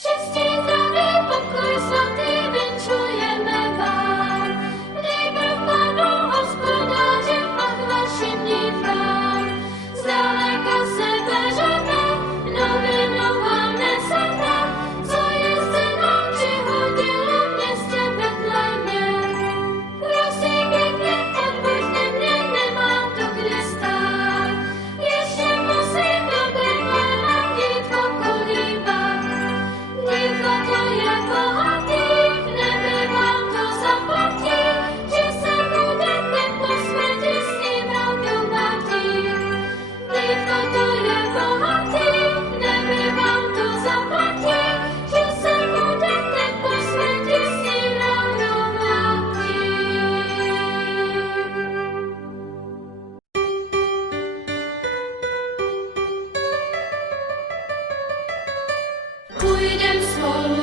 Štěstí, zdraví, pokoj svatý vinčujeme vám. Nejprv Pánu Hospodářem a vašim dílám. Zdaleka sebe žena, novým nohám neseme, co je zde nám přihodilo v městě Betlémě. Prosím pěkně, odbuďte mě, nemám to kde stát. Ještě musím do Betléma dítko kolíbat. Dítko to je bohatý, v nebe vám to zaplatí, že se budete posvětit s ním radovat jít. Dítko to je bohatý, v nebe vám to zaplatí, že se budete posvětit s ním radovat jít. Půjdem spolu